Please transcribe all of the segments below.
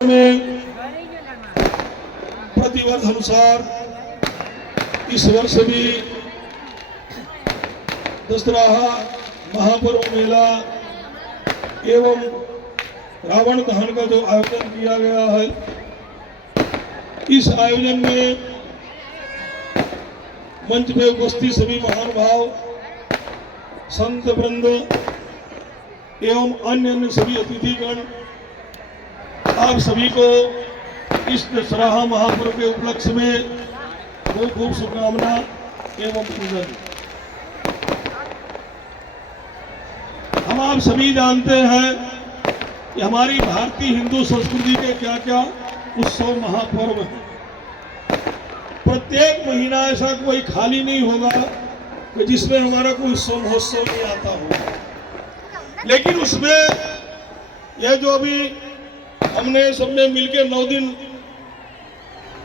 में प्रतिवर्ष अनुसार इस वर्ष भी दशहरा महापर्व मेला एवं रावण दहन का जो आयोजन किया गया है, इस आयोजन में मंच पे उपस्थित सभी महान भाव, संत वृंद एवं अन्य सभी अतिथिगण, आप सभी को इस दशहरा महापर्व के उपलक्ष्य में खूब खूब शुभकामना एवं पूजन। हम आप सभी जानते हैं कि हमारी भारतीय हिंदू संस्कृति के क्या क्या उत्सव महापर्व हैं। प्रत्येक महीना ऐसा कोई खाली नहीं होगा कि जिसमें हमारा कोई उत्सव महोत्सव नहीं आता हो। लेकिन उसमें यह जो अभी हमने सबने मिलकर 9 दिन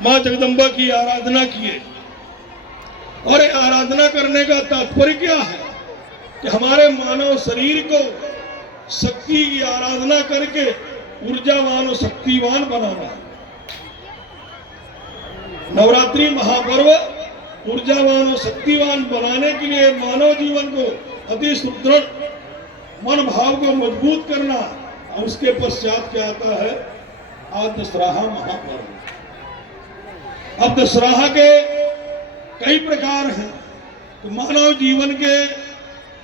मां जगदम्बा की आराधना किए, और आराधना करने का तात्पर्य क्या है कि हमारे मानव शरीर को शक्ति की आराधना करके ऊर्जावान और शक्तिवान बनाना है। नवरात्रि महापर्व ऊर्जावान और शक्तिवान बनाने के लिए मानव जीवन को अति सुदृढ़ मन भाव को मजबूत करना, और उसके पश्चात क्या आता है, आज दशहरा महापर्व। अब दशहरा के कई प्रकार हैं, तो मानव जीवन के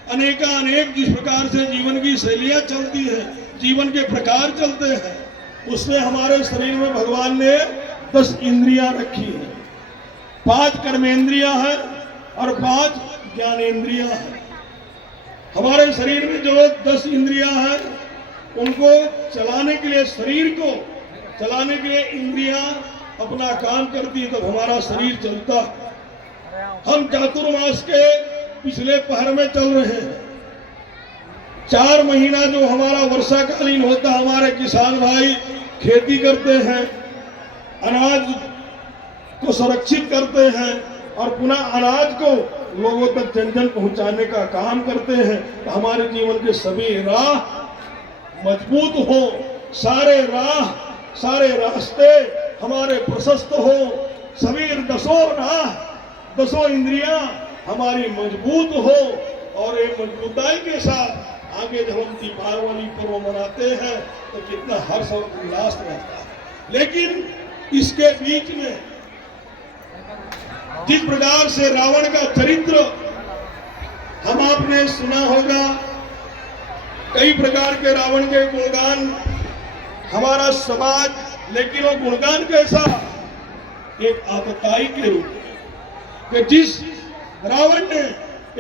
अनेक जिस प्रकार से जीवन की शैलियां चलती है, जीवन के प्रकार चलते हैं, उसमें हमारे शरीर में भगवान ने 10 इंद्रियां रखी हैं। 5 कर्मेंद्रियां हैं और 5 ज्ञानेंद्रियां हैं। हमारे शरीर में जो 10 इंद्रियां हैं, उनको चलाने के लिए, शरीर को चलाने के लिए इंद्रियां अपना काम करती है, तब हमारा शरीर चलता है। हम चातुर्मास के पिछले पहर में चल रहे हैं। 4 महीना जो हमारा वर्षाकालीन होता है, हमारे किसान भाई खेती करते हैं, अनाज को सुरक्षित करते हैं और पुनः अनाज को लोगों तक जन जन पहुंचाने का काम करते हैं। तो हमारे जीवन के सभी राह मजबूत हो, सारे रास्ते हमारे प्रशस्त हो, सभी 10 इंद्रियां हमारी मजबूत हो, और एक मजबूताई के साथ आगे जब हम दीपावली पर्व मनाते हैं तो कितना हर्ष और उल्लास रहता है। लेकिन इसके बीच में जिस प्रकार से रावण का चरित्र हम आपने सुना होगा, कई प्रकार के रावण के गुणगान हमारा समाज, लेकिन वो गुणगान कैसा, एक आतताई के रूप में, कि जिस रावण ने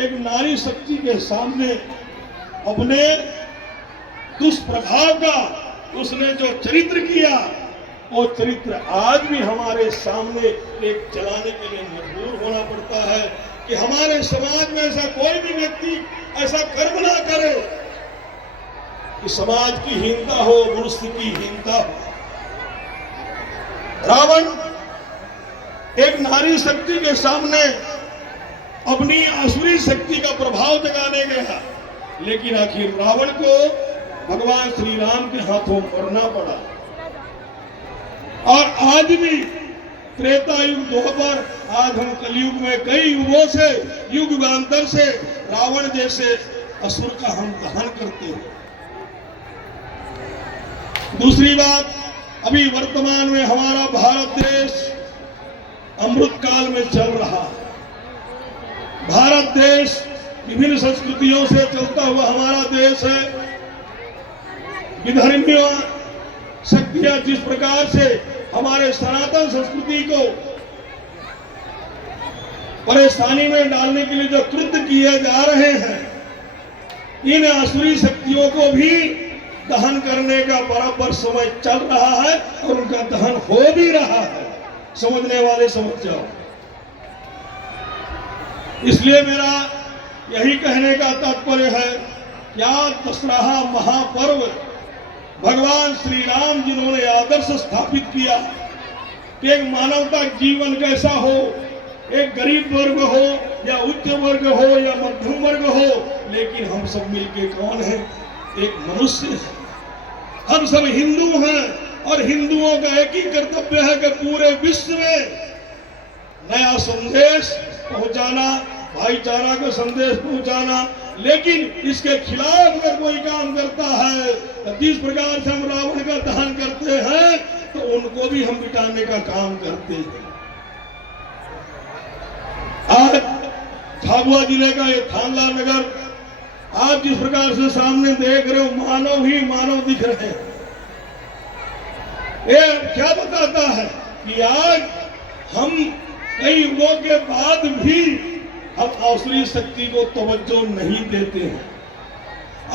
एक नारी शक्ति के सामने अपने दुष्प्रभाव का उसने जो चरित्र किया, वो चरित्र आज भी हमारे सामने एक चलाने के लिए मजबूर होना पड़ता है कि हमारे समाज में ऐसा कोई भी व्यक्ति ऐसा कर्म ना करे कि समाज की हीनता हो, मनुष्य की हीनता हो। रावण एक नारी शक्ति के सामने अपनी आसुरी शक्ति का प्रभाव जगाने गया, लेकिन आखिर रावण को भगवान श्री राम के हाथों मरना पड़ा। और आज भी त्रेता युग दोहर, आज हम कलयुग में कई युगों से, युगांतर से रावण जैसे असुर का हम दहन करते हैं। दूसरी बात, अभी वर्तमान में हमारा भारत देश अमृत काल में चल रहा है। भारत देश विभिन्न संस्कृतियों से चलता हुआ हमारा देश है। विधर्मीय शक्तियां जिस प्रकार से हमारे सनातन संस्कृति को परेशानी में डालने के लिए जो कृत्य किए जा रहे हैं, इन आसुरी शक्तियों को भी दहन करने का बराबर समय चल रहा है और उनका दहन हो भी रहा है। समझने वाले समझ जाओ। इसलिए मेरा यही कहने का तात्पर्य है, क्या दशहरा महापर्व भगवान श्री राम जिन्होंने आदर्श स्थापित किया कि एक मानवता जीवन कैसा हो, एक गरीब वर्ग हो या उच्च वर्ग हो या मध्यम वर्ग हो, लेकिन हम सब मिलके कौन है, एक मनुष्य है। हम सब हिंदू हैं और हिंदुओं का एक ही कर्तव्य है कि पूरे विश्व में नया संदेश पहुंचाना, भाईचारा का संदेश पहुंचाना। लेकिन इसके खिलाफ अगर कोई काम करता है तो जिस प्रकार से हम रावण का दहन करते हैं तो उनको भी हम मिटाने का काम करते हैं। आज झाबुआ जिले का ये थानला नगर आप जिस प्रकार से सामने देख रहे हो, मानव ही मानव दिख रहे हैं। ये क्या बताता है कि आज हम कई युगों के बाद भी हम आसुरी शक्ति को तवज्जो नहीं देते हैं।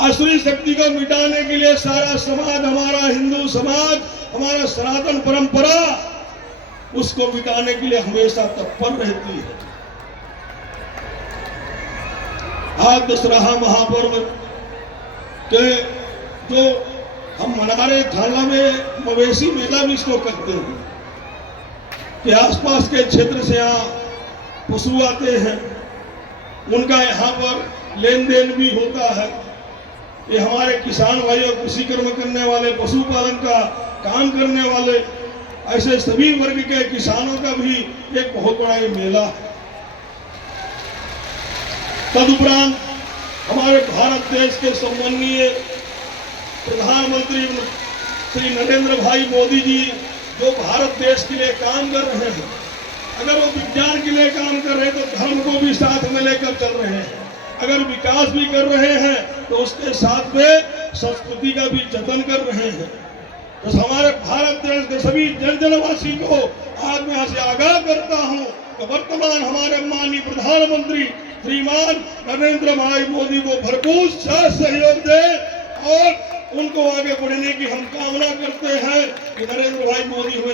आसुरी शक्ति को मिटाने के लिए सारा समाज, हमारा हिंदू समाज, हमारा सनातन परंपरा उसको मिटाने के लिए हमेशा तत्पर रहती है। आज दशहरा महापर्व के जो हम मना रहे, थाना में मवेशी मेला भी इसको कहते हैं कि आसपास के क्षेत्र से यहाँ पशु आते हैं, उनका यहाँ पर लेन देन भी होता है। ये हमारे किसान भाइयों, कृषि कर्म करने वाले, पशुपालन का काम करने वाले, ऐसे सभी वर्ग के किसानों का भी एक बहुत बड़ा ये मेला है। तदुपरांत हमारे भारत देश के सम्माननीय प्रधानमंत्री श्री नरेंद्र भाई मोदी जी जो भारत देश के लिए काम कर रहे हैं, अगर वो विज्ञान के लिए काम कर रहे हैं तो धर्म को भी साथ में लेकर चल रहे हैं। अगर विकास भी कर रहे हैं तो उसके साथ में संस्कृति का भी जतन कर रहे हैं। तो हमारे भारत देश के सभी जनवासी को आज मैं यहाँ से आगाह करता हूँ कि वर्तमान हमारे माननीय प्रधानमंत्री श्रीमान नरेंद्र भाई मोदी को भरपूर सहयोग दे और उनको आगे बढ़ने की हम कामना करते हैं कि नरेंद्र भाई मोदी हमें